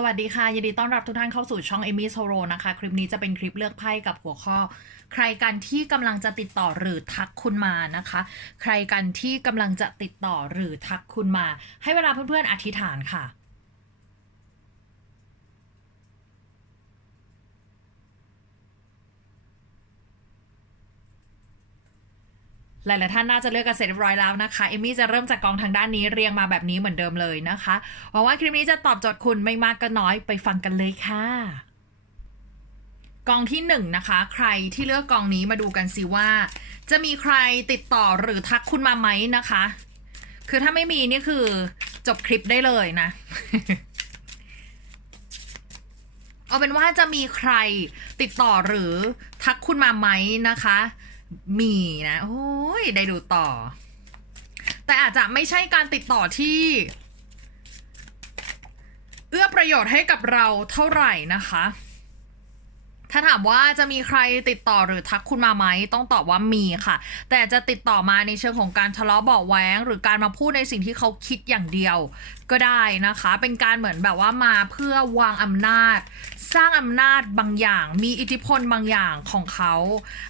สวัสดีค่ะ ยินดีต้อนรับทุกท่านเข้าสู่ช่องเอมี่โซโรนะคะ คลิปนี้จะเป็นคลิปเลือกไพ่กับหัวข้อ ใครกันที่กำลังจะติดต่อหรือทักคุณมานะคะ ใครกันที่กำลังจะติดต่อหรือทักคุณมา ให้เวลาเพื่อนๆอธิษฐานค่ะ หลาย ๆ ท่านน่าจะเลือกกันเสร็จเรียบร้อยแล้วนะคะ เอมมี่จะเริ่มจากกองทางด้านนี้เรียงมาแบบนี้เหมือนเดิมเลยนะคะหวังว่าคลิปนี้จะตอบโจทย์คุณไม่มากก็น้อยไปฟังกันเลยค่ะ กองที่หนึ่งนะคะ ใครที่เลือกกองนี้มาดูกันสิว่า จะมีใครติดต่อหรือทักคุณมาไหมนะคะ คือถ้าไม่มีนี่คือจบคลิปได้เลยนะเอาเป็นว่าจะมีใครติดต่อหรือทักคุณมาไหมนะคะ มีนะ โอ้ย ได้ดูต่อ แต่อาจจะไม่ใช่การติดต่อที่ เอื้อประโยชน์ให้กับเราเท่าไหร่นะคะ ถ้าถามว่าจะมีใครติดต่อหรือทักคุณมาไหมต้องตอบว่ามีค่ะ แต่จะติดต่อมาในเชิงของการทะเลาะเบาะแว้งหรือการมาพูดในสิ่งที่เขาคิดอย่างเดียว ก็ได้นะคะ เป็นการเหมือนแบบว่ามาเพื่อวางอำนาจ สร้างอำนาจบางอย่าง มีอิทธิพลบางอย่างของเขา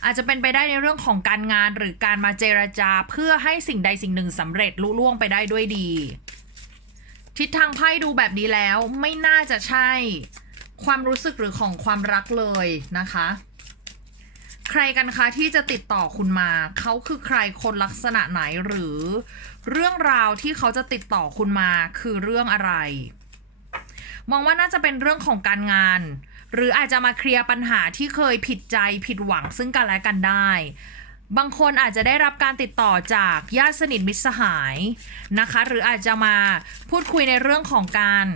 อาจจะเป็นไปได้ในเรื่องของการงานหรือการมาเจรจาเพื่อให้สิ่งใดสิ่งหนึ่งสำเร็จลุล่วงไปได้ด้วยดี ทิศทางไพ่ดูแบบนี้แล้วไม่น่าจะใช่ ความรู้สึกหรือของความรักเลยนะคะ ใครกันคะที่จะติดต่อคุณมา เขาคือใครคนลักษณะไหนหรือ เรื่องราวที่เขาจะติดต่อคุณมาคือเรื่องอะไร มองว่าน่าจะเป็นเรื่องของการงาน หรืออาจจะมาเคลียร์ปัญหาที่เคยผิดใจผิดหวังซึ่งกันและกันได้บางคนอาจจะได้รับการติดต่อจากญาติสนิทมิตรสหายนะคะ หรืออาจจะมาพูดคุยในเรื่องของการ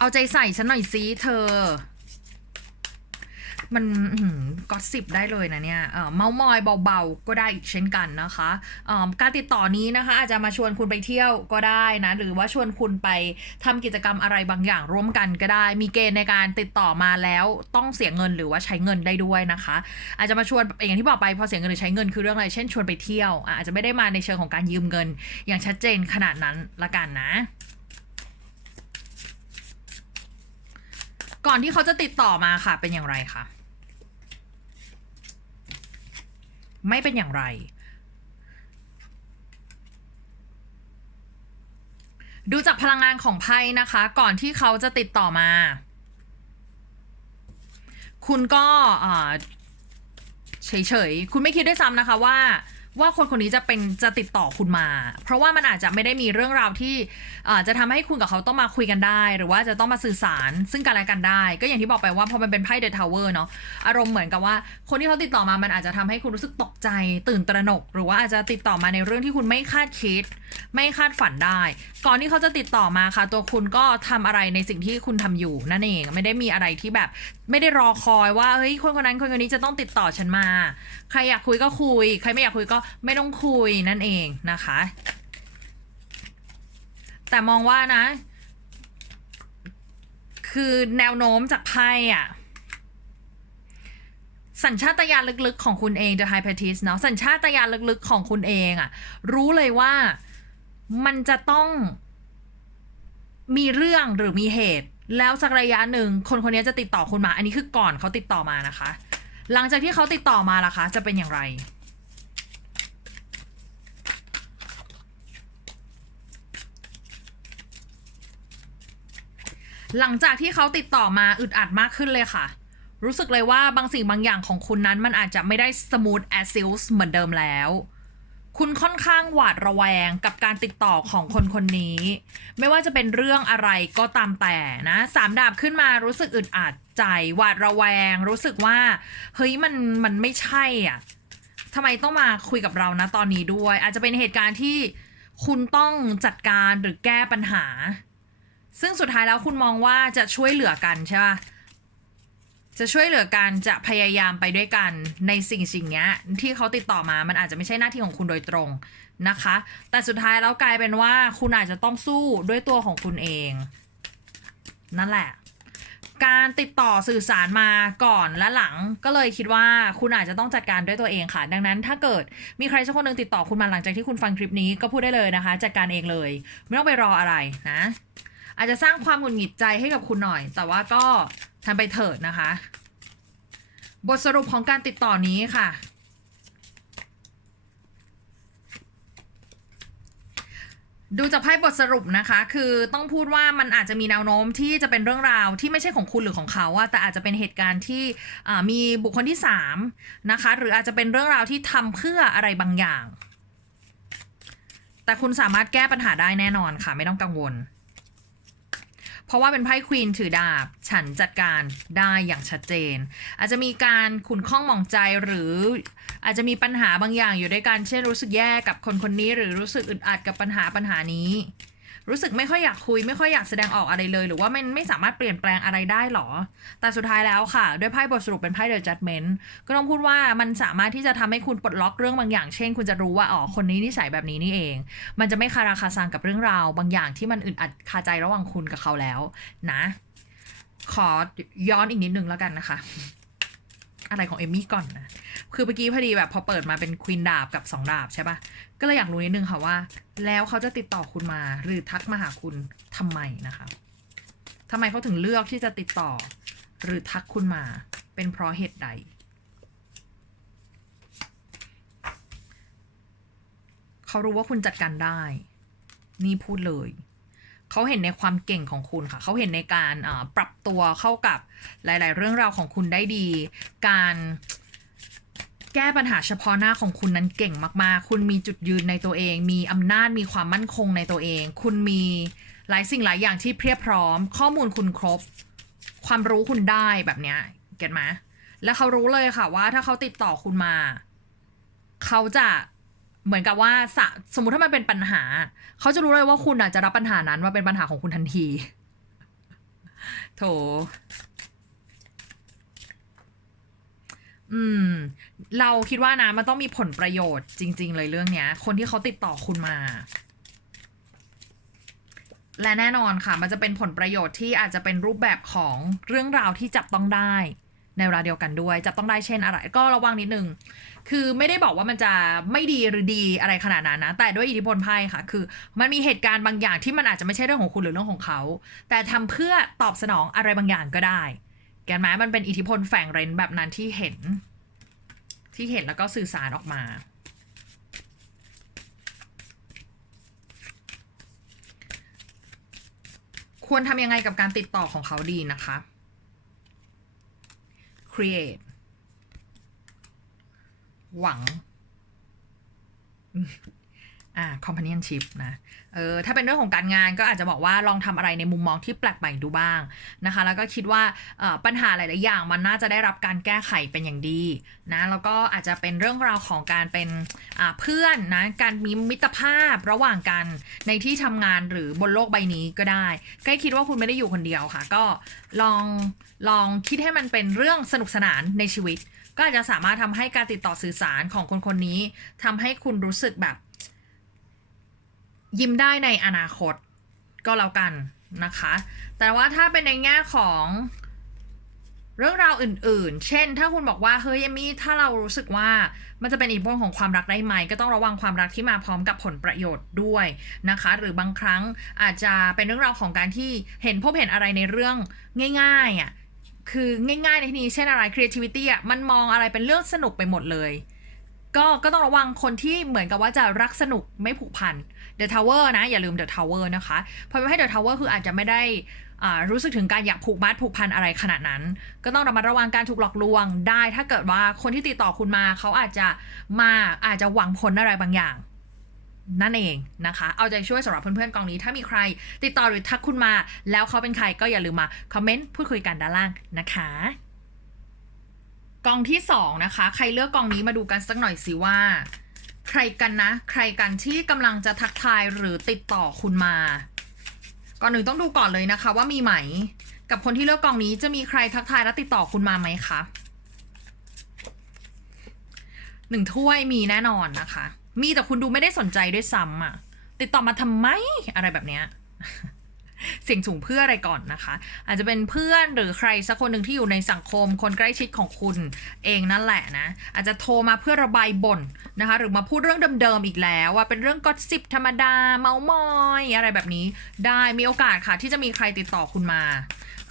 เอาใจใส่ฉันหน่อยซิเธอ มันก็สิบได้เลยนะเนี่ยเออเมามอยเบาๆ ก็ได้อีกเช่นกันนะคะเออการติดต่อนี้นะคะ อาจจะมาชวนคุณไปเที่ยวก็ได้นะ หรือว่าชวนคุณไปทำกิจกรรมอะไรบางอย่างร่วมกันก็ได้ มีเกณฑ์ในการติดต่อมาแล้วต้องเสียเงินหรือว่าใช้เงินได้ด้วยนะคะ อาจจะมาชวนอย่างที่บอกไปพอเสียเงินหรือใช้เงินคือเรื่องอะไร เช่นชวนไปเที่ยวอาจจะไม่ได้มาในเชิงของการยืมเงิน อย่างชัดเจนขนาดนั้นละกันนะ ก่อนที่เขาจะติดต่อมาค่ะ เป็นอย่างไรคะไม่เป็นอย่างไร ดูจากพลังงานของไพ่นะคะ ก่อนที่เขาจะติดต่อมา คุณก็เฉยๆ คุณไม่คิดด้วยซ้ำนะคะว่า ว่าคนคนนี้จะเป็นจะติดต่อคุณมา เพราะว่ามันอาจจะไม่ได้มีเรื่องราวที่จะทำให้คุณกับเขาต้องมาคุยกันได้ หรือว่าจะต้องมาสื่อสาร ซึ่งกันและกันได้ ก็อย่างที่บอกไปว่าพอมันเป็นไพ่เดอะทาวเวอร์เนาะอารมณ์เหมือนกับว่า คนที่เขาติดต่อมามันอาจจะทำให้คุณรู้สึกตกใจ ตื่นตระหนก หรือว่าอาจจะติดต่อมาในเรื่องที่คุณไม่คาดคิด ไม่คาดฝันได้ ก่อนที่เขาจะติดต่อมาค่ะ ตัวคุณก็ทำอะไรในสิ่งที่คุณทำอยู่นั่นเองไม่ได้มีอะไรที่แบบ ไม่ได้รอคอยว่าเฮ้ยคนคนนั้นคนคนนี้จะต้องติดต่อฉันมา ใครอยากคุยก็คุย ใครไม่อยากคุยก็ไม่ต้องคุยนั่นเองนะคะ แต่มองว่านะ คือแนวโน้มจากไพ่อะสัญชาตญาณลึกๆของคุณเอง The High p a t i s เนาะสัญชาตญาณลึกๆของคุณเองอะรู้เลยว่ามันจะต้องมีเรื่องหรือมีเหตุ แล้วสักระยะหนึ่งคนคนนี้จะติดต่อคุณมา อันนี้คือก่อนเขาติดต่อมานะคะ หลังจากที่เขาติดต่อมาล่ะคะ จะเป็นอย่างไรหลังจากที่เขาติดต่อมาอึดอัดมากขึ้นเลยค่ะ รู้สึกเลยว่าบางสิ่งบางอย่างของคุณนั้นมันอาจจะไม่ได้สมูทแอซิลส์เหมือนเดิมแล้ว คุณค่อนข้างหวาดระแวงกับการติดต่อของคนคนนี้ ไม่ว่าจะเป็นเรื่องอะไรก็ตามแต่นะสามดาบขึ้นมารู้สึกอึดอัดใจหวาดระแวง รู้สึกว่าเฮ้ยมันมันไม่ใช่อะทำไมต้องมาคุยกับเรานะตอนนี้ด้วย อาจจะเป็นเหตุการณ์ที่คุณต้องจัดการหรือแก้ปัญหา ซึ่งสุดท้ายแล้วคุณมองว่าจะช่วยเหลือกันใช่ป่ะ จะช่วยเหลือกันจะพยายามไปด้วยกันในสิ่งสิ่งนี้ที่เขาติดต่อมามันอาจจะไม่ใช่หน้าที่ของคุณโดยตรงนะคะ แต่สุดท้ายแล้วกลายเป็นว่าคุณอาจจะต้องสู้ด้วยตัวของคุณเอง นั่นแหละ การติดต่อสื่อสารมาก่อนและหลังก็เลยคิดว่าคุณอาจจะต้องจัดการด้วยตัวเองค่ะ ดังนั้นถ้าเกิดมีใครสักคนหนึ่งติดต่อคุณมาหลังจากที่คุณฟังคลิปนี้ก็พูดได้เลยนะคะ จัดการเองเลย ไม่ต้องไปรออะไรนะ อาจจะสร้างความหงุดหงิดใจให้กับคุณหน่อย แต่ว่าก็ ทำไปเถิดนะคะ บทสรุปของการติดต่อนี้ค่ะ ดูจากไพ่บทสรุปนะคะ คือต้องพูดว่ามันอาจจะมีแนวโน้มที่จะเป็นเรื่องราวที่ไม่ใช่ของคุณหรือของเขาอะแต่อาจจะเป็นเหตุการณ์ที่มีบุคคลที่สามนะคะ หรืออาจจะเป็นเรื่องราวที่ทำเพื่ออะไรบางอย่าง แต่คุณสามารถแก้ปัญหาได้แน่นอนค่ะ ไม่ต้องกังวล เพราะว่าเป็นไพ่ควีนถือดาบ ฉันจัดการได้อย่างชัดเจน อาจจะมีการขุนข้องหมองใจหรืออาจจะมีปัญหาบางอย่างอยู่ด้วยกันเช่นรู้สึกแย่กับคนคนนี้ หรือรู้สึกอึดอัดกับปัญหาปัญหานี้ รู้สึกไม่ค่อยอยากคุย ไม่ค่อยอยากแสดงออกอะไรเลย หรือว่ามันไม่สามารถเปลี่ยนแปลงอะไรได้หรอ แต่สุดท้ายแล้วค่ะ ด้วยไพ่บทสรุปเป็นไพ่ The Judgment ก็ต้องพูดว่ามันสามารถที่จะทำให้คุณปลดล็อกเรื่องบางอย่าง เช่น คุณจะรู้ว่าอ๋อคนนี้นิสัยแบบนี้นี่เอง มันจะไม่คาราคาซังกับเรื่องราว บางอย่างที่มันอึดอัดคาใจระหว่างคุณกับเขาแล้ว นะ ขอย้อนอีกนิดนึงแล้วกันนะคะอะไรของเอมมี่ก่อนนะ คือเมื่อกี้พอดีแบบพอเปิดมาเป็นควีนดาบกับสองดาบใช่ปะ ก็เลยอยากรู้นิดนึงค่ะว่า แล้วเขาจะติดต่อคุณมา หรือทักมาหาคุณทำไมนะคะทำไมเขาถึงเลือกที่จะติดต่อ หรือทักคุณมา เป็นเพราะเหตุใด เขารู้ว่าคุณจัดการได้ นี่พูดเลยเขาเห็นในความเก่งของคุณค่ะ เขาเห็นในการปรับตัวเข้ากับหลาย ๆ เรื่องราวของคุณได้ดี การ แก้ปัญหาเฉพาะหน้าของคุณนั้นเก่งมาก ๆ คุณมีจุดยืนในตัวเอง มีอำนาจ มีความมั่นคงในตัวเอง คุณมีหลายสิ่งหลายอย่างที่เพียบพร้อม ข้อมูลคุณครบ ความรู้คุณได้แบบเนี้ย เก็ตไหมแล้วเขารู้เลยค่ะว่าถ้าเขาติดต่อคุณมา เขาจะเหมือนกับว่าสสมมุติถ้ามันเป็นปัญหา เขาจะรู้เลยว่าคุณอะจะรับปัญหานั้นว่าเป็นปัญหาของคุณทันที โถ อืม เราคิดว่านะมันต้องมีผลประโยชน์จริง ๆ เลยเรื่องเนี้ย คนที่เขาติดต่อคุณมา และแน่นอนค่ะ มันจะเป็นผลประโยชน์ที่อาจจะเป็นรูปแบบของเรื่องราวที่จับต้องได้ ในเวลาเดียวกันด้วย จับต้องได้เช่นอะไร ก็ระวังนิดนึงคือไม่ได้บอกว่ามันจะไม่ดีหรือดีอะไรขนาดนั้นนะ แต่ด้วยอิทธิพลไพ่ค่ะ คือ มันมีเหตุการณ์บางอย่างที่มันอาจจะไม่ใช่เรื่องของคุณหรือเรื่องของเขา แต่ทำเพื่อตอบสนองอะไรบางอย่างก็ได้ กันไหมมันเป็นอิทธิพลแฝงเร้นแบบนั้นที่เห็น ที่เห็นแล้วก็สื่อสารออกมา ควรทำยังไงกับการติดต่อของเขาดีนะคะ create หวัง อ่า companionship นะเออถ้าเป็นเรื่องของการงานก็อาจจะบอกว่าลองทำอะไรในมุมมองที่แปลกใหม่ดูบ้างนะคะ แล้วก็คิดว่าปัญหาหลาย ๆ อย่างมันน่าจะได้รับการแก้ไขเป็นอย่างดีนะแล้วก็อาจจะเป็นเรื่องราวของการเป็นอ่าเพื่อนนะการมีมิตรภาพระหว่างกันในที่ทำงานหรือบนโลกใบนี้ก็ได้ใกล้คิดว่าคุณไม่ได้อยู่คนเดียวค่ะ ก็ลองลองคิดให้มันเป็นเรื่องสนุกสนานในชีวิต ก็อาจจะสามารถทำให้การติดต่อสื่อสารของคนคนนี้ทำให้คุณรู้สึกแบบ ยิ้มได้ในอนาคตก็แล้วกันนะคะ แต่ว่าถ้าเป็นในแง่ของเรื่องราวอื่น ๆ เช่น ถ้าคุณบอกว่าเฮ้ยเอมี่ถ้าเรารู้สึกว่ามันจะเป็นอิทธิพลของความรักได้ไหม ก็ต้องระวังความรักที่มาพร้อมกับผลประโยชน์ด้วยนะคะ หรือบางครั้งอาจจะเป็นเรื่องราวของการที่เห็นพบเห็นอะไรในเรื่องง่ายๆอะคือง่าย ๆ ในที่นี้เช่นอะไร creativity อะมันมองอะไรเป็นเรื่องสนุกไปหมดเลย ก็ก็ต้องระวังคนที่เหมือนกับว่าจะรักสนุกไม่ผูกพัน The Tower นะ อย่าลืม The Tower นะคะเพราะไม่ให้ The Tower คืออาจจะไม่ได้อ่ารู้สึกถึงการอยากผูกมัดผูกพันอะไรขนาดนั้น ก็ต้องระมัดระวังการถูกหลอกลวงได้ ถ้าเกิดว่าคนที่ติดต่อคุณมาเขาอาจจะมาอาจจะหวังผลอะไรบางอย่าง นั่นเองนะคะ เอาใจช่วยสำหรับเพื่อนๆกองนี้ ถ้ามีใครติดต่อหรือทักคุณมา แล้วเขาเป็นใครก็อย่าลืมมาคอมเมนต์พูดคุยกันด้านล่างนะคะกองที่สองนะคะ ใครเลือกกองนี้มาดูกันสักหน่อยสิว่า ใครกันนะ ใครกันที่กำลังจะทักทายหรือติดต่อคุณมา ก่อนหนึ่งต้องดูก่อนเลยนะคะว่ามีไหม กับคนที่เลือกกองนี้จะมีใครทักทายและติดต่อคุณมาไหมคะหนึ่งถ้วยมีแน่นอนนะคะ มีแต่คุณดูไม่ได้สนใจด้วยซ้ำอะติดต่อมาทำไมอะไรแบบเนี้ย เสียงสูงเพื่ออะไรก่อนนะคะ อาจจะเป็นเพื่อนหรือใครสักคนหนึ่งที่อยู่ในสังคม คนใกล้ชิดของคุณเองนั่นแหละนะ อาจจะโทรมาเพื่อระบายบ่นนะคะ หรือมาพูดเรื่องเดิมๆอีกแล้วว่าเป็นเรื่องก็สิบธรรมดาเมามอยอะไรแบบนี้ ได้มีโอกาสค่ะ ที่จะมีใครติดต่อคุณมา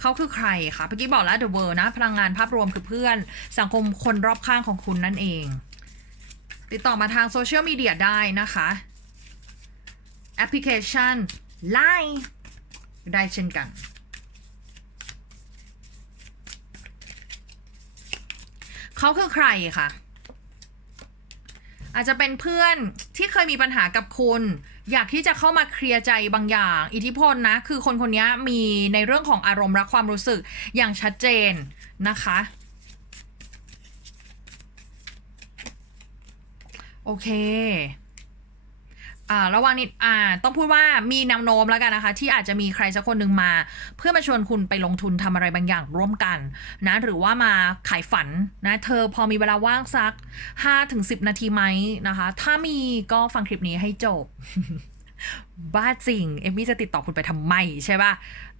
เขาคือใครคะเมื่อกี้บอกแล้ว The World นะ พลังงานภาพรวมคือเพื่อนสังคมคนรอบข้างของคุณนั่นเอง ติดต่อมาทางโซเชียลมีเดียได้นะคะแอปพลิเคชัน Line ได้เช่นกัน เขาคือใครคะอาจจะเป็นเพื่อนที่เคยมีปัญหากับคุณ อยากที่จะเข้ามาเคลียร์ใจบางอย่าง อิทธิพลนะ คือคนคนนี้มีในเรื่องของอารมณ์และความรู้สึกอย่างชัดเจนนะคะ โอเค อ่าระหว่างนี้อ่าต้องพูดว่ามีแนวโน้มแล้วกันนะคะ ที่อาจจะมีใครสักคนหนึ่งมา เพื่อมาชวนคุณไปลงทุนทำอะไรบางอย่างร่วมกันนะหรือว่ามาขายฝันนะเธอพอมีเวลาว่างสัก 5-10 นาทีไหมนะคะ ถ้ามีก็ฟังคลิปนี้ให้จบบ้าจริง เอมมี่จะติดต่อคุณไปทำไมใช่ป่ะ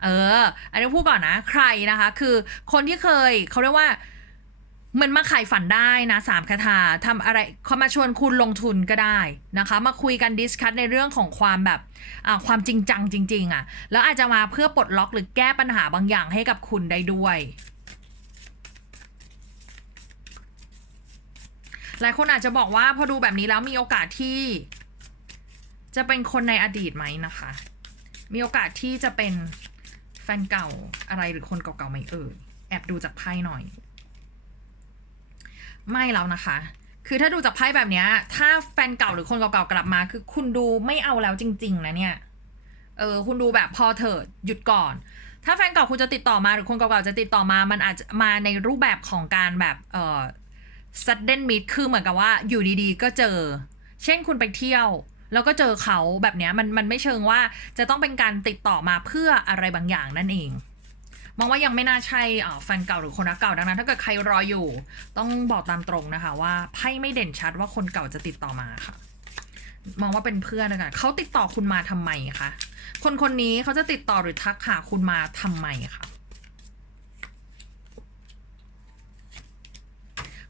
เออ อันนี้พูดก่อนนะ ใครนะคะ คือคนที่เคยเขาเรียกว่า เหมือนมาขายฝันได้นะสามคาถาทำอะไรเขามาชวนคุณลงทุนก็ได้นะคะ มาคุยกันดิสคัทในเรื่องของความแบบความจริงจังจริง ๆอะ่ะ แล้วอาจจะมาเพื่อปลดล็อกหรือแก้ปัญหาบางอย่างให้กับคุณได้ด้วย หลายคนอาจจะบอกว่าพอดูแบบนี้แล้วมีโอกาสที่ จะเป็นคนในอดีตไหมนะคะ มีโอกาสที่จะเป็นแฟนเก่าอะไรหรือคนเก่าๆไหมเอ่ยแอบดูจากไพ่หน่อย ไม่แล้วนะคะ คือถ้าดูจากไพ่แบบเนี้ย ถ้าแฟนเก่าหรือคนเก่าๆกลับมา คือคุณดูไม่เอาแล้วจริง ๆ นะเนี่ย เออ คุณดูแบบพอเถิดหยุดก่อน ถ้าแฟนเก่าคุณจะติดต่อมาหรือคนเก่าๆจะติดต่อมา มันอาจจะมาในรูปแบบของการแบบ เออ sudden meet คือเหมือนกับว่าอยู่ดีๆ ก็เจอ เช่นคุณไปเที่ยว แล้วก็เจอเขาแบบเนี้ยมันมันไม่เชิงว่าจะต้องเป็นการติดต่อมาเพื่ออะไรบางอย่างนั่นเอง มองว่ายังไม่น่าใช่แฟนเก่าหรือคนรักเก่าดังนั้น ถ้าเกิดใครรออยู่ ต้องบอกตามตรงนะคะว่าไพ่ไม่เด่นชัดว่าคนเก่าจะติดต่อมาค่ะ มองว่าเป็นเพื่อนนะคะเขาติดต่อคุณมาทำไมคะคนคนนี้เขาจะติดต่อหรือทักหาคุณมาทำไมคะ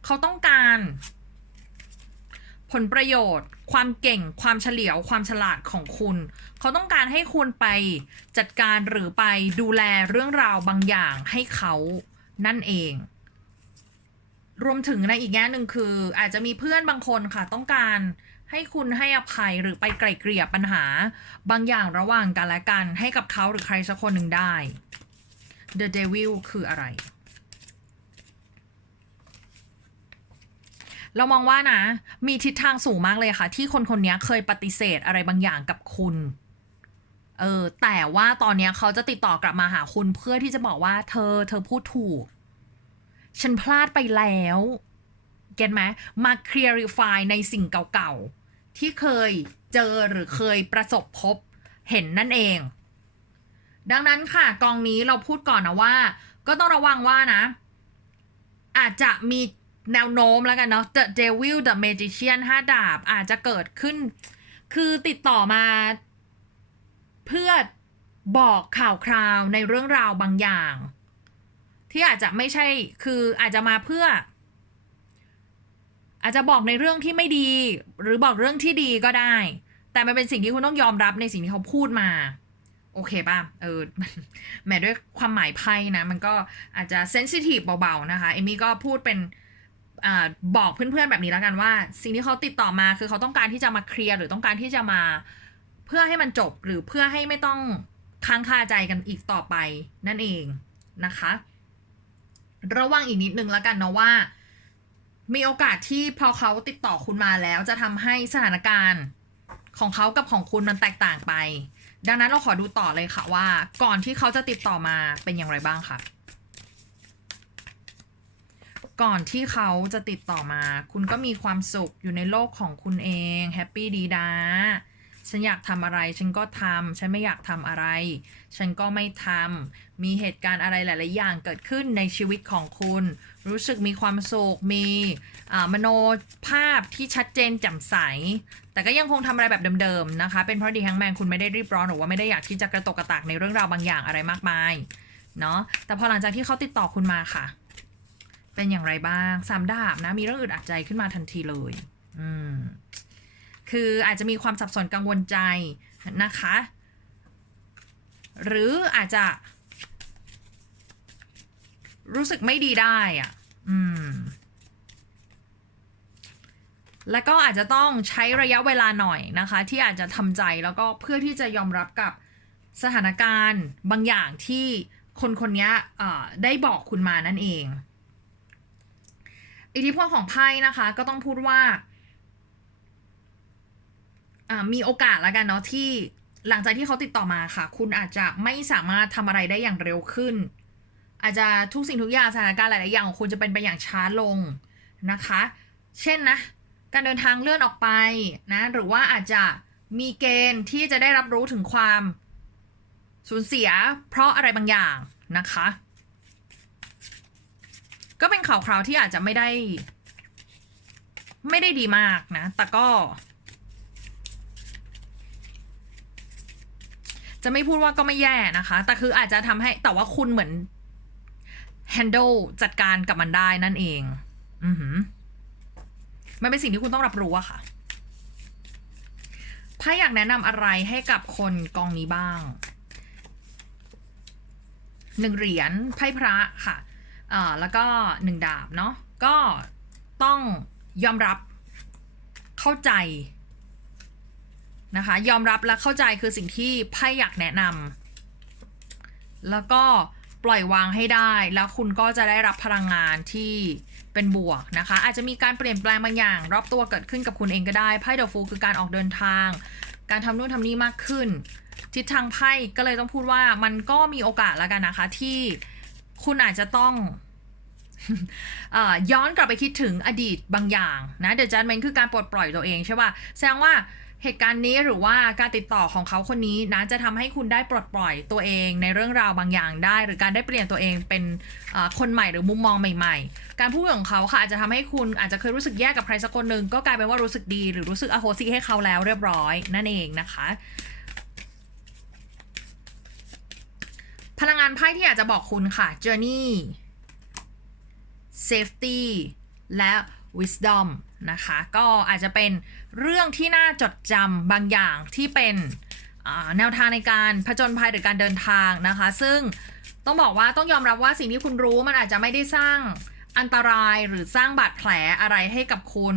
เขาต้องการ ผลประโยชน์ ความเก่ง ความเฉลียว ความฉลาดของคุณ เขาต้องการให้คุณไปจัดการหรือไปดูแลเรื่องราวบางอย่างให้เขานั่นเอง รวมถึงในอีกแง่หนึ่งคือ อาจจะมีเพื่อนบางคนค่ะ ต้องการให้คุณให้อภัยหรือไปไกล่เกลี่ยปัญหา บางอย่างระหว่างกันและกัน ให้กับเขาหรือใครสักคนหนึ่งได้ The Devil คืออะไร เรามองว่านะ มีทิศทางสูงมากเลยค่ะ ที่คนคนนี้เคยปฏิเสธอะไรบางอย่างกับคุณเออแต่ว่าตอนนี้เขาจะติดต่อกลับมาหาคุณเพื่อที่จะบอกว่า เธอ เธอพูดถูก ฉันพลาดไปแล้ว เก็ตไหมมา clarify ในสิ่งเก่าๆ ที่เคยเจอหรือเคยประสบพบเห็นนั่นเอง ดังนั้นค่ะ กองนี้เราพูดก่อนนะว่า ก็ต้องระวังว่านะ อาจจะมี แนวโน้มแล้วกันเนาะ The Devil The Magician ห้าดาบอาจจะเกิดขึ้น คือติดต่อมา เพื่อบอกข่าวคราวในเรื่องราวบางอย่าง ที่อาจจะไม่ใช่คืออาจจะมาเพื่อ อาจจะบอกในเรื่องที่ไม่ดี หรือบอกเรื่องที่ดีก็ได้ แต่มันเป็นสิ่งที่คุณต้องยอมรับในสิ่งที่เขาพูดมาโอเคป่ะ เออแหมด้วยความหมายไพ่นะ มันก็อาจจะเซนซิทีฟเบา ๆ นะคะ เอมี่ก็พูดเป็น บอกเพื่อนๆแบบนี้แล้วกันว่า สิ่งที่เขาติดต่อมาคือเขาต้องการที่จะมาเคลียร์หรือต้องการที่จะมา เพื่อให้มันจบหรือเพื่อให้ไม่ต้องค้างคาใจกันอีกต่อไปนั่นเองนะคะ ระวังอีกนิดนึงแล้วกันเนาะว่า มีโอกาสที่พอเขาติดต่อคุณมาแล้วจะทำให้สถานการณ์ของเขากับของคุณมันแตกต่างไป ดังนั้นเราขอดูต่อเลยค่ะว่า ก่อนที่เขาจะติดต่อมาเป็นอย่างไรบ้างค่ะ ก่อนที่เขาจะติดต่อมา คุณก็มีความสุขอยู่ในโลกของคุณเองแฮปปี้ดีดาฉันอยากทำอะไรฉันก็ทำฉันไม่อยากทำอะไร ฉันก็ไม่ทำมีเหตุการณ์อะไรหลาย ๆ อย่างเกิดขึ้นในชีวิตของคุณ รู้สึกมีความสุขมีอ่ามโนภาพที่ชัดเจนแจ่มใส แต่ก็ยังคงทำอะไรแบบเดิม ๆ นะคะ เป็นเพราะดีแฮงแมนคุณไม่ได้รีบร้อนหรือว่าไม่ได้อยากที่จะกระตกกระตากในเรื่องราวบางอย่างอะไรมากมายเนาะแต่พอหลังจากที่เขาติดต่อคุณมาค่ะ เป็นอย่างไรบ้างสามดาบนะมีเรื่องอึดอัดใจขึ้นมาทันทีเลย อืมคืออาจจะมีความสับสนกังวลใจนะคะ หรืออาจจะ รู้สึกไม่ดีได้อะ่ะ อืม แล้วก็อาจจะต้องใช้ระยะเวลาหน่อยนะคะ ที่อาจจะทำใจแล้วก็เพื่อที่จะยอมรับกับสถานการณ์บางอย่างที่คนคนนี้ได้บอกคุณมานั่นเอง อิทธิพลของไพ่นะคะ ก็ต้องพูดว่าอ่ามีโอกาสแล้วกันเนาะที่หลังจากที่เขาติดต่อมาค่ะ คุณอาจจะไม่สามารถทำอะไรได้อย่างเร็วขึ้น อาจจะทุกสิ่งทุกอย่างสถานการณ์หลาย ๆ อย่างของคุณจะเป็นไปอย่างช้าลงนะคะ เช่นนะ การเดินทางเลื่อนออกไปนะหรือว่าอาจจะมีเกณฑ์ที่จะได้รับรู้ถึงความสูญเสียเพราะอะไรบางอย่างนะคะ ก็เป็นข่าวคราวที่อาจจะไม่ได้ ไม่ได้ดีมากนะ แต่ก็ จะไม่พูดว่าก็ไม่แย่นะคะ แต่คืออาจจะทำให้แต่ว่าคุณเหมือน handle จัดการกับมันได้นั่นเอง อือหือมันเป็นสิ่งที่คุณต้องรับรู้อะค่ะไพ่อยากแนะนำอะไรให้กับคนกองนี้บ้างหนึ่งเหรียญไพ่พระค่ะ อ่อแล้วก็หนึ่งดาบเนาะก็ต้องยอมรับเข้าใจนะคะยอมรับและเข้าใจคือสิ่งที่ไพ่อยากแนะนำแล้วก็ปล่อยวางให้ได้แล้วคุณก็จะได้รับพลังงานที่เป็นบวกนะคะ อาจจะมีการเปลี่ยนแปลงบางอย่าง รอบตัวเกิดขึ้นกับคุณเองก็ได้ไพ่เดอะฟูคือการออกเดินทาง การทำนู่นทำนี่มากขึ้น ทิศทางไพ่ก็เลยต้องพูดว่ามันก็มีโอกาสแล้วกันนะคะที่ คุณอาจจะต้องอย้อนกลับไปคิดถึงอดีตบางอย่างนะเด e j จั g เมนคือการปลดปล่อยตัวเองใช่ป่ะแสดงว่าเหตุการณ์นี้หรือว่าการติดต่อของเขาคนนี้นะจะทำให้คุณได้ปลดปล่อยตัวเองในเรื่องราวบางอย่างได้ หรือการได้เปลี่ยนตัวเองเป็นคนใหม่หรือมุมมองใหม่ ๆ การพูดของเขาค่ะอาจจะทำให้คุณอาจจะเคยรู้สึกแย่กับใครสักคนหนึ่งก็กลายเป็นว่ารู้สึกดี หรือรู้สึกอโหสิให้เขาแล้วเรียบร้อยนั่นเองนะคะ พลังงานไพ่ที่อยากจะบอกคุณค่ะ Journey Safety และ Wisdom นะคะ ก็อาจจะเป็นเรื่องที่น่าจดจำบางอย่างที่เป็นแนวทางในการผจญภัยหรือการเดินทางนะคะ ซึ่งต้องบอกว่าต้องยอมรับว่าสิ่งที่คุณรู้มันอาจจะไม่ได้สร้างอันตรายหรือสร้างบาดแผลอะไรให้กับคุณ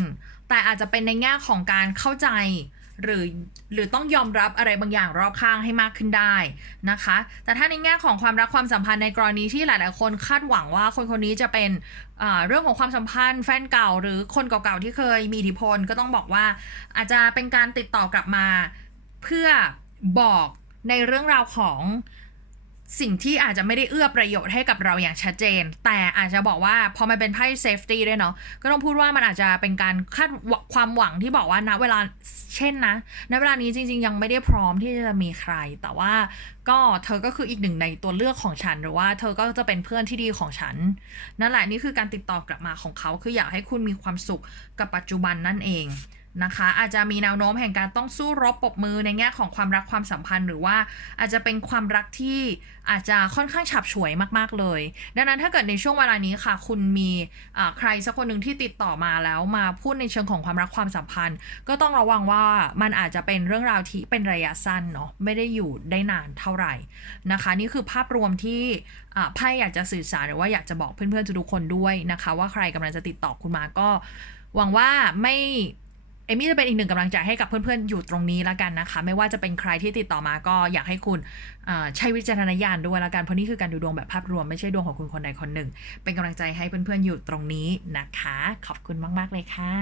แต่อาจจะเป็นในแง่ของการเข้าใจ หรือหรือต้องยอมรับอะไรบางอย่างรอบข้างให้มากขึ้นได้นะคะ แต่ถ้าในแง่ของความรักความสัมพันธ์ในกรณีที่หลาย ๆ คนคาดหวังว่าคนคนนี้จะเป็นเรื่องของความสัมพันธ์แฟนเก่า หรือคนเก่า ๆ ที่เคยมีอิทธิพลก็ต้องบอกว่า อาจจะเป็นการติดต่อกลับมา เพื่อบอกในเรื่องราวของ สิ่งที่อาจจะไม่ได้เอื้อประโยชน์ให้กับเราอย่างชัดเจน แต่อาจจะบอกว่าพอมันเป็นไพ่เซฟตี้ด้วยเนาะก็ต้องพูดว่ามันอาจจะเป็นการคาดความหวังที่บอกว่าณเวลาเช่นนะณเวลานี้จริง ๆ ยังไม่ได้พร้อมที่จะมีใคร แต่ว่าก็เธอก็คืออีกหนึ่งในตัวเลือกของฉัน หรือว่าเธอก็จะเป็นเพื่อนที่ดีของฉัน นั่นแหละนี่คือการติดต่อกลับมาของเขาคืออยากให้คุณมีความสุขกับปัจจุบันนั่นเอง นะคะ อาจจะมีแนวโน้มแห่งการต้องสู้รบปรบมือในแง่ของความรักความสัมพันธ์ หรือว่าอาจจะเป็นความรักที่อาจจะค่อนข้างฉับฉวยมาก ๆ เลย ดังนั้นถ้าเกิดในช่วงเวลานี้ค่ะ คุณมีใครสักคนหนึ่งที่ติดต่อมาแล้วมาพูดในเชิงของความรักความสัมพันธ์ ก็ต้องระวังว่ามันอาจจะเป็นเรื่องราวที่เป็นระยะสั้นเนาะไม่ได้อยู่ได้นานเท่าไหร่นะคะ นี่คือภาพรวมที่ไพ่อยากจะสื่อสารหรือว่าอยากจะบอกเพื่อนๆทุกคนด้วยนะคะ ว่าใครกำลังจะติดต่อคุณมาก็ หวังว่าไม่ เอมี่จะเป็นอีกหนึ่งกำลังใจให้กับเพื่อนๆ อยู่ตรงนี้แล้วกันนะคะ ไม่ว่าจะเป็นใครที่ติดต่อมาก็อยากให้คุณใช้วิจารณญาณด้วยแล้วกันเพราะนี่คือการดูดวงแบบภาพรวมไม่ใช่ดวงของคุณคนใดคนหนึ่ง เป็นกำลังใจให้เพื่อนๆอยู่ตรงนี้นะคะ ขอบคุณมาก ๆ เลยค่ะ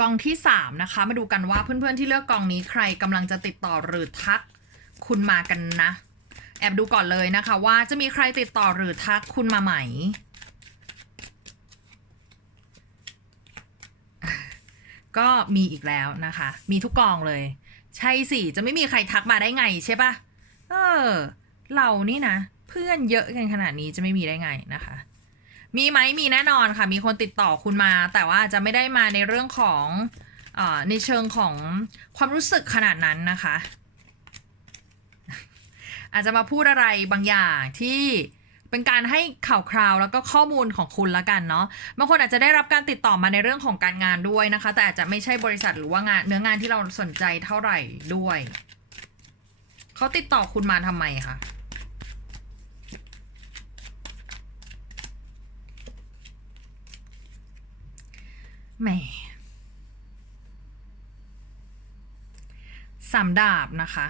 กองที่ 3 นะคะ มาดูกันว่าเพื่อนๆที่เลือกกองนี้ใครกำลังจะติดต่อหรือทักคุณมากันนะ แอบดูก่อนเลยนะคะ ว่าจะมีใครติดต่อหรือทักคุณมาไหม ก็มีอีกแล้วนะคะ มีทุกกองเลย ใช่สิ จะไม่มีใครทักมาได้ไงใช่ปะเออ เรานี่นะ เพื่อนเยอะกันขนาดนี้จะไม่มีได้ไงนะคะ มีไหมมีแน่นอนค่ะ มีคนติดต่อคุณมา แต่ว่าจะไม่ได้มาในเรื่องของอในเชิงของความรู้สึกขนาดนั้นนะคะ อาจจะมาพูดอะไรบางอย่างที่ เป็นการให้ข่าวคราวแล้วก็ข้อมูลของคุณละกันเนาะบางคนอาจจะได้รับการติดต่อมาในเรื่องของการงานด้วยนะคะ แต่อาจจะไม่ใช่บริษัทหรือว่างานเนื้องานที่เราสนใจเท่าไหร่ด้วยเขาติดต่อคุณมาทำไมคะแหมสามดาบนะคะ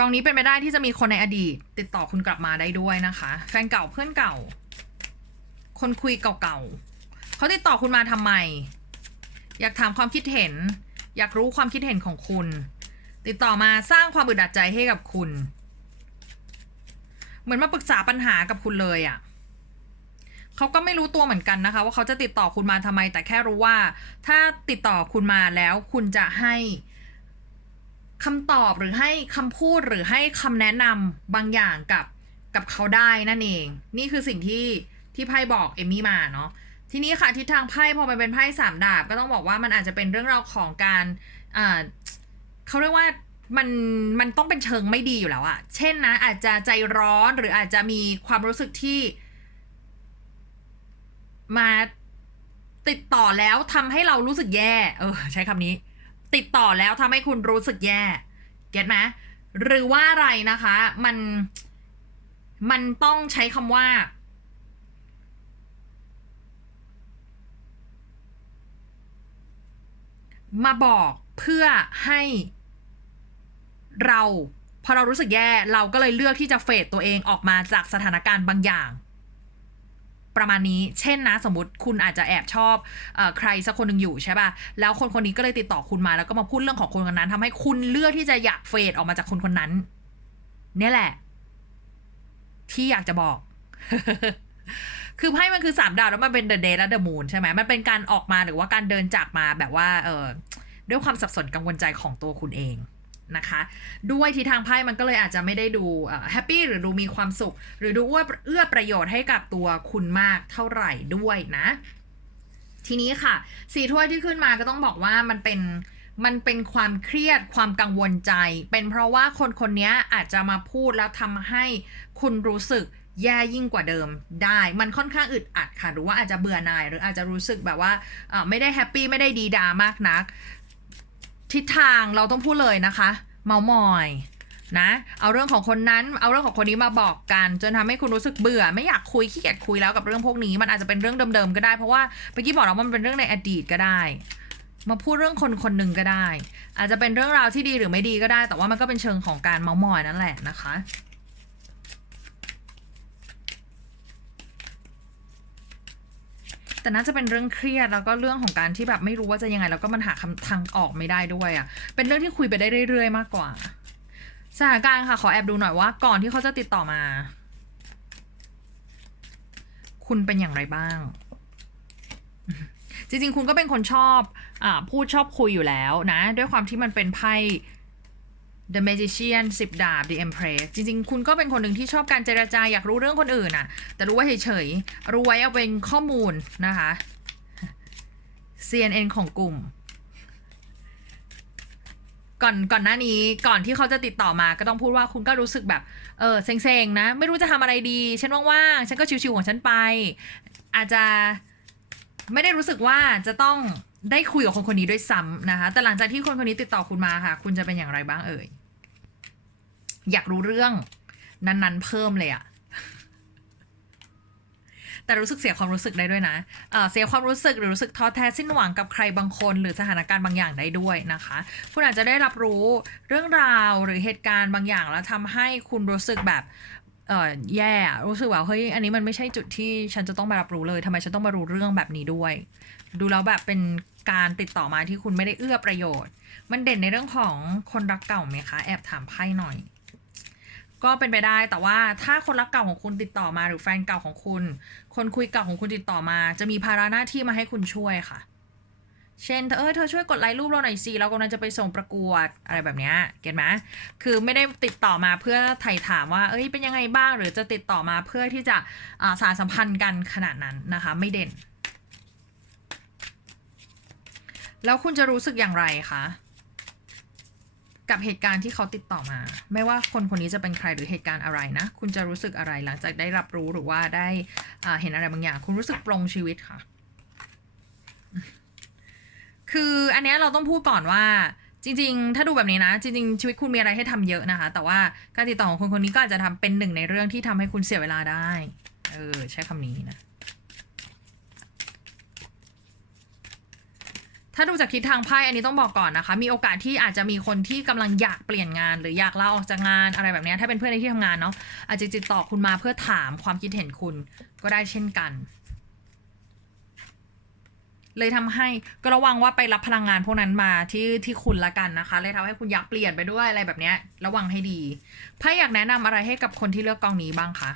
กองนี้เป็นไปได้ที่จะมีคนในอดีต ติดต่อคุณกลับมาได้ด้วยนะคะ แฟนเก่าเพื่อนเก่า คนคุยเก่าๆเขาติดต่อคุณมาทำไม อยากถามความคิดเห็น อยากรู้ความคิดเห็นของคุณ ติดต่อมาสร้างความอึดอัดใจให้กับคุณ เหมือนมาปรึกษาปัญหากับคุณเลยอะ่ะเขาก็ไม่รู้ตัวเหมือนกันนะคะ ว่าเขาจะติดต่อคุณมาทำไม แต่แค่รู้ว่า ถ้าติดต่อคุณมาแล้วคุณจะให้ คำตอบหรือให้คำพูดหรือให้คำแนะนำบางอย่างกับกับเขาได้นั่นเอง นี่คือสิ่งที่ที่ไพ่บอกเอมมี่มาเนาะทีนี้ค่ะทิศทางไพ่พอมันเป็นไพ่สามดาบก็ต้องบอกว่ามันอาจจะเป็นเรื่องราวของการอ่าเขาเรียกว่ามันมันต้องเป็นเชิงไม่ดีอยู่แล้วอะเช่นนะอาจจะใจร้อนหรืออาจจะมีความรู้สึกที่ มาติดต่อแล้วทำให้เรารู้สึกแย่ เออ ใช้คำนี้ ติดต่อแล้วทำให้คุณรู้สึกแย่ เก็ตไหมหรือว่าอะไรนะคะ มัน มันต้องใช้คำว่า มาบอกเพื่อให้เราพอเรารู้สึกแย่ เราก็เลยเลือกที่จะเฟดตัวเองออกมาจากสถานการณ์บางอย่าง ประมาณนี้ เช่นนะ สมมติคุณอาจจะแอบชอบอใครสักคนหนึ่งอยู่ใช่ป่ะ แล้วคนคนนี้ก็เลยติดต่อคุณมาแล้วก็มาพูดเรื่องของคนคนนั้นทำให้คุณเลือกที่จะอยากเฟดออกมาจากคนคนนั้น เนี่ยแหละ ที่อยากจะบอก คือไพ่มันคือสามดาวแล้วมันเป็น the day และ the moon ใช่ไหมมันเป็นการออกมาหรือว่าการเดินจากมาแบบว่า เออด้วยความสับสนกังวลใจของตัวคุณเอง นะคะ ด้วยทิศทางไพ่มันก็เลยอาจจะไม่ได้ดูแฮปปี้หรือดูมีความสุข หรือดูเอื้อเอื้อประโยชน์ให้กับตัวคุณมากเท่าไหร่ด้วยนะ ทีนี้ค่ะสีถ้วยที่ขึ้นมาก็ต้องบอกว่ามันเป็นมันเป็นความเครียดความกังวลใจ เป็นเพราะว่าคนคนนี้อาจจะมาพูดแล้วทำให้คุณรู้สึกแย่ยิ่งกว่าเดิมได้ มันค่อนข้างอึดอัดค่ะ หรือว่าอาจจะเบื่อหน่าย หรืออาจจะรู้สึกแบบว่าไม่ได้แฮปปี้ไม่ได้ดีดามากนัก ทิศทางเราต้องพูดเลยนะคะ เมามอยนะ เอาเรื่องของคนนั้น เอาเรื่องของคนนี้มาบอกกัน จนทำให้คุณรู้สึกเบื่อ ไม่อยากคุยขี้เกียจคุยแล้วกับเรื่องพวกนี้ มันอาจจะเป็นเรื่องเดิมๆก็ได้เพราะว่าเมื่อกี้บอกแล้วว่ามันเป็นเรื่องในอดีตก็ได้ มาพูดเรื่องคนคนหนึ่งก็ได้ อาจจะเป็นเรื่องราวที่ดีหรือไม่ดีก็ได้ แต่ว่ามันก็เป็นเชิงของการเมามอยนั่นแหละนะคะ แต่น่าจะเป็นเรื่องเครียดแล้วก็เรื่องของการที่แบบไม่รู้ว่าจะยังไง แล้วก็มันหาคำทางออกไม่ได้ด้วยอะ่ะ เป็นเรื่องที่คุยไปได้เรื่อยๆ มากกว่าสถานการณ์ค่ะ ขอแอบดูหน่อยว่า ก่อนที่เขาจะติดต่อมา คุณเป็นอย่างไรบ้าง จริงๆ คุณก็เป็นคนชอบอ่าพูดชอบคุยอยู่แล้วนะ ด้วยความที่มันเป็นไพ่ The Magician สิบดาบ The Empress จริงๆ คุณก็เป็นคนหนึ่งที่ชอบการเจรจาอยากรู้เรื่องคนอื่นน่ะแต่รู้ไว้เฉยๆ รู้ไว้เอาเป็นข้อมูลนะคะ CNN ของกลุ่ม ก่อนก่อนหน้านี้ก่อนที่เขาจะติดต่อมาก็ต้องพูดว่าคุณก็รู้สึกแบบ เออเซ็งๆ นะ ไม่รู้จะทำอะไรดี ฉันว่างๆ ฉันก็ชิวๆของฉันไป อาจจะไม่ได้รู้สึกว่าจะต้องได้คุยกับคนคนนี้ด้วยซ้ำนะคะ แต่หลังจากที่คนคนนี้ติดต่อคุณมาค่ะ คุณจะเป็นอย่างไรบ้างเอ่ย อยากรู้เรื่อง นั้นๆ เพิ่มเลยอะแต่รู้สึกเสียความรู้สึกได้ด้วยนะเเสียความรู้สึกหรือรู้สึกท้อแท้สิ้นหวังกับใครบางคน หรือสถานการณ์บางอย่างได้ด้วยนะคะ คุณอาจจะได้รับรู้เรื่องราวหรือเหตุการณ์บางอย่างแล้วทำให้คุณรู้สึกแบบเออแย่รู้สึกว่าเฮ้ยอันนี้มันไม่ใช่จุดที่ฉันจะต้องมารับรู้เลยทำไมฉันต้องมารู้เรื่องแบบนี้ด้วย ดูแล้วแบบเป็นการติดต่อมาที่คุณไม่ได้เอื้อประโยชน์ มันเด่นในเรื่องของคนรักเก่าไหมคะ แอบถามไพ่หน่อย ก็เป็นไปได้แต่ว่าถ้าคนรักเก่าของคุณติดต่อมาหรือแฟนเก่าของคุณ คนคุยเก่าของคุณติดต่อมา จะมีภาระหน้าที่มาให้คุณช่วยค่ะ เช่นเธอเออเธอช่วยกดไลค์รูปเราหน่อยสิเรากำลังจะไปส่งประกวดอะไรแบบนี้เก็ตไหมคือไม่ได้ติดต่อมาเพื่อไถ่ถามว่า เอ้ยเป็นยังไงบ้างหรือจะติดต่อมาเพื่อที่จะาสารสัมพันธ์กันขนาดนั้นนะคะ ไม่เด่น แล้วคุณจะรู้สึกอย่างไรคะ กับเหตุการณ์ที่เขาติดต่อมา ไม่ว่าคนคนนี้จะเป็นใครหรือเหตุการณ์อะไรนะ คุณจะรู้สึกอะไรหลังจากได้รับรู้หรือว่าได้เห็นอะไรบางอย่าง คุณรู้สึกปลงชีวิตค่ะ คืออันนี้เราต้องพูดก่อนว่าจริงๆ ถ้าดูแบบนี้นะ จริงๆ ชีวิตคุณมีอะไรให้ทำเยอะนะคะ แต่ว่าการติดต่อของคนคนนี้ก็อาจจะทำเป็นหนึ่งในเรื่องที่ทำให้คุณเสียเวลาได้ เออ ใช้คำนี้นะ ถ้าดูจากทิศทางไพ่อันนี้ต้องบอกก่อนนะคะ มีโอกาสที่อาจจะมีคนที่กำลังอยากเปลี่ยนงานหรืออยากลาออกจากงานอะไรแบบนี้ถ้าเป็นเพื่อนในที่ทำงานเนาะอาจจะติดต่อคุณมาเพื่อถามความคิดเห็นคุณก็ได้เช่นกัน เลยทำให้ก็ระวังว่าไปรับพลังงานพวกนั้นมาที่ที่คุณละกันนะคะ เลยทำให้คุณอยากเปลี่ยนไปด้วยอะไรแบบนี้ระวังให้ดีไพ่อยากแนะนำอะไรให้กับคนที่เลือกกองนี้บ้างคะ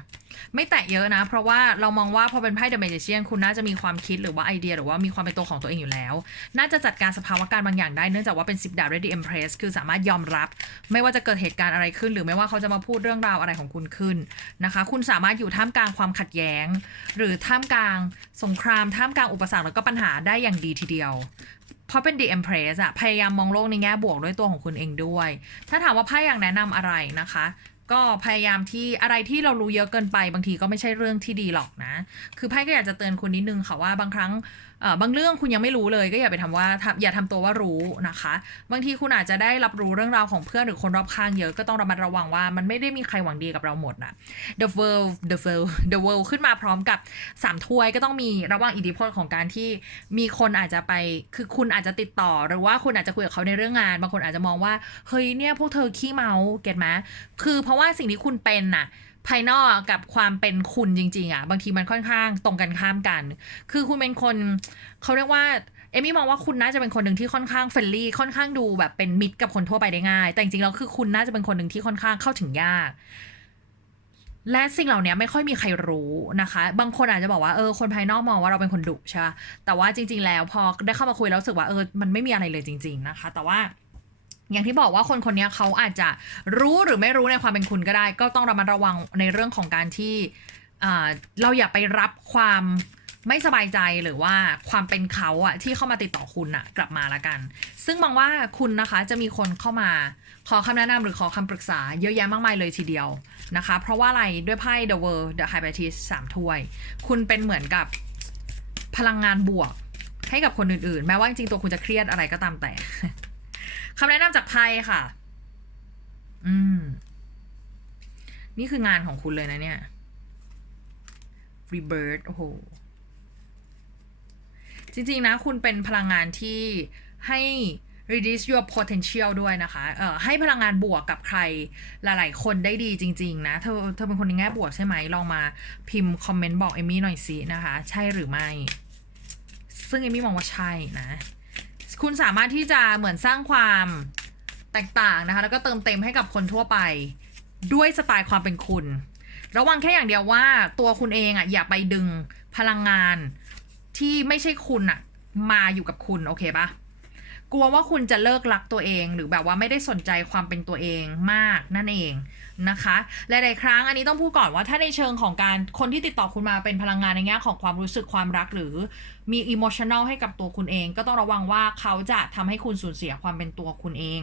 ไม่แตะเยอะนะ เพราะว่าเรามองว่าพอเป็นไพ่เดอะเมจิเชียนคุณน่าจะมีความคิดหรือว่าไอเดีย หรือว่ามีความเป็นตัวของตัวเองอยู่แล้ว น่าจะจัดการสภาวะการบางอย่างได้เนื่องจากว่าเป็นสิบดาบ ready impress คือสามารถยอมรับ ไม่ว่าจะเกิดเหตุการณ์อะไรขึ้น หรือไม่ว่าเขาจะมาพูดเรื่องราวอะไรของคุณขึ้นนะคะ คุณสามารถอยู่ท่ามกลางความขัดแย้ง หรือท่ามกลางสงคราม ท่ามกลางอุปสรรคแล้วก็ปัญหาได้อย่างดีทีเดียวเพราะเป็น The Empress อะพยายามมองโลกในแง่บวกด้วยตัวของคุณเองด้วย ถ้าถามว่าไพ่อยากแนะนำอะไรนะคะ ก็พยายามที่อะไรที่เรารู้เยอะเกินไป บางทีก็ไม่ใช่เรื่องที่ดีหรอกนะ คือไพ่ก็อยากจะเตือนคุณนิดนึงค่ะว่าบางครั้งบางเรื่องคุณยังไม่รู้เลยก็อย่าไปทำว่าอย่าทำตัวว่ารู้นะคะ บางทีคุณอาจจะได้รับรู้เรื่องราวของเพื่อนหรือคนรอบข้างเยอะก็ต้องระมัดระวังว่ามันไม่ได้มีใครหวังดีกับเราหมดนะ The world the world the world ขึ้นมาพร้อมกับสามถ้วยก็ต้องมีระวังอิทธิพลของการที่มีคนอาจจะไปคือคุณอาจจะติดต่อหรือว่าคุณอาจจะคุยกับเขาในเรื่องงาน บางคนอาจจะมองว่าเฮ้ยเนี่ยพวกเธอขี้เมาเก็ตไหมคือเพราะว่าสิ่งที่คุณเป็นน่ะ ภายนอกกับความเป็นคุณจริง ๆ อะ บางทีมันค่อนข้างตรงกันข้ามกัน คือคุณเป็นคนเขาเรียกว่าเอมี่มองว่าคุณน่าจะเป็นคนหนึ่งที่ค่อนข้างเฟรนลี่ค่อนข้างดูแบบเป็นมิตรกับคนทั่วไปได้ง่าย แต่จริงๆแล้วคือคุณน่าจะเป็นคนหนึ่งที่ค่อนข้างเข้าถึงยาก และสิ่งเหล่านี้ไม่ค่อยมีใครรู้นะคะ บางคนอาจจะบอกว่าเออคนภายนอกมองว่าเราเป็นคนดุใช่ปะแต่ว่าจริง ๆ แล้วพอได้เข้ามาคุยแล้วรู้สึกว่าเออมันไม่มีอะไรเลยจริง ๆนะคะ แต่ว่า อย่างที่บอกว่าคนคนนี้เขาอาจจะรู้หรือไม่รู้ในความเป็นคุณก็ได้ ก็ต้องระมัดระวังในเรื่องของการที่เราอย่าไปรับความไม่สบายใจหรือว่าความเป็นเขาอะที่เข้ามาติดต่อคุณอะกลับมาละกัน ซึ่งมองว่าคุณนะคะจะมีคนเข้ามาขอคำแนะนำหรือขอคำปรึกษาเยอะแยะมากมายเลยทีเดียวนะคะ เพราะว่าอะไรด้วยไพ่ The World The High Priestess สามถ้วย คุณเป็นเหมือนกับพลังงานบวกให้กับคนอื่นๆ แม้ว่าจริงๆตัวคุณจะเครียดอะไรก็ตามแต่ คำแนะนำจากไพ่ค่ะ อืม นี่คืองานของคุณเลยนะเนี่ย Rebirth โอ้โห จริงๆนะ คุณเป็นพลังงานที่ให้ reduce your potential ด้วยนะคะ เอ่อ ให้พลังงานบวกกับใครหลายๆ คนได้ดีจริง ๆ นะ เธอ เธอเป็นคนในแง่บวกใช่ไหม ลองมาพิมพ์คอมเมนต์บอกเอมี่หน่อยสินะคะ ใช่หรือไม่ ซึ่งเอมี่มองว่าใช่นะ คุณสามารถที่จะเหมือนสร้างความแตกต่างนะคะ แล้วก็เติมเต็มให้กับคนทั่วไป ด้วยสไตล์ความเป็นคุณ ระวังแค่อย่างเดียวว่าตัวคุณเองอะอย่าไปดึงพลังงานที่ไม่ใช่คุณอะ มาอยู่กับคุณโอเคปะ กลัวว่าคุณจะเลิกรักตัวเอง หรือแบบว่าไม่ได้สนใจความเป็นตัวเองมากนั่นเองนะคะหลายๆครั้งอันนี้ต้องพูดก่อนว่าถ้าในเชิงของการคนที่ติดต่อคุณมาเป็นพลังงานในแง่ของความรู้สึกความรักหรือมีอิโมชัน a ลให้กับตัวคุณเอง ก็ต้องระวังว่าเขาจะทำให้คุณสูญเสียความเป็นตัวคุณเอง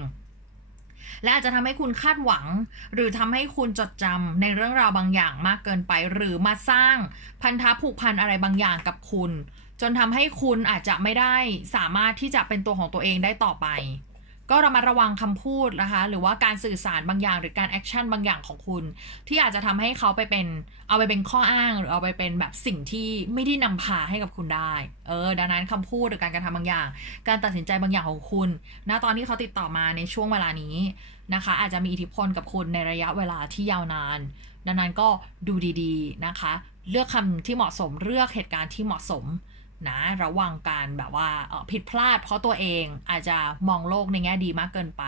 และอาจจะทำให้คุณคาดหวัง หรือทำให้คุณจดจำในเรื่องราวบางอย่างมากเกินไป หรือมาสร้างพันธะผูกพันอะไรบางอย่างกับคุณ จนทำให้คุณอาจจะไม่ได้สามารถที่จะเป็นตัวของตัวเองได้ต่อไป ก็ระมัดระวังคำพูดนะคะ หรือว่าการสื่อสารบางอย่างหรือการแอคชั่นบางอย่างของคุณ ที่อาจจะทำให้เขาไปเป็นเอาไปเป็นข้ออ้าง หรือเอาไปเป็นแบบสิ่งที่ไม่ได้นำพาให้กับคุณได้ เออ ดังนั้นคำพูดหรือการกระทำบางอย่าง การตัดสินใจบางอย่างของคุณณตอนที่เขาติดต่อมาในช่วงเวลานี้นะคะ อาจจะมีอิทธิพลกับคุณในระยะเวลาที่ยาวนาน ดังนั้นก็ดูดีๆนะคะ เลือกคำที่เหมาะสมเลือกเหตุการณ์ที่เหมาะสม นะ ระวังการแบบว่าผิดพลาดเพราะตัวเองอาจจะมองโลกในแง่ดีมากเกินไป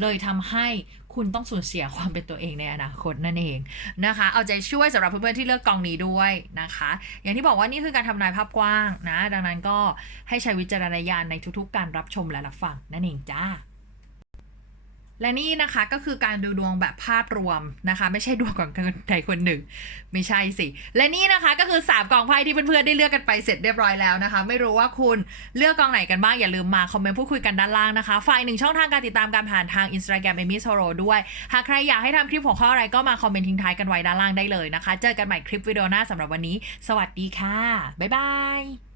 เลยทำให้คุณต้องสูญเสียความเป็นตัวเองในอนาคตนั่นเองนะคะ เอาใจช่วยสำหรับเพื่อนๆที่เลือกกองนี้ด้วยนะคะ อย่างที่บอกว่านี่คือการทำนายภาพกว้างนะ ดังนั้นก็ให้ใช้วิจารณญาณในทุกๆ การรับชมและรับฟังนั่นเองจ้า และนี่นะคะก็คือการดูดวงแบบภาพรวมนะคะ ไม่ใช่ดวงของคนใดคนหนึ่ง ไม่ใช่สิ และนี่นะคะก็คือ3กองไพ่ที่เพื่อนๆได้เลือกกันไปเสร็จเรียบร้อยแล้วนะคะ ไม่รู้ว่าคุณเลือกกองไหนกันบ้างอย่าลืมมาคอมเมนต์พูดคุยกันด้านล่างนะคะฝ่ายหนึ่งช่องทางการติดตามการผ่านทาง Instagram เอมี่โซโรด้วย หากใครอยากให้ทำคลิปหัวข้ออะไรก็มาคอมเมนต์ทิ้งท้ายกันไว้ด้านล่างได้เลยนะคะ เจอกันใหม่คลิปวิดีโอหน้าสำหรับวันนี้ สวัสดีค่ะบ๊ายบาย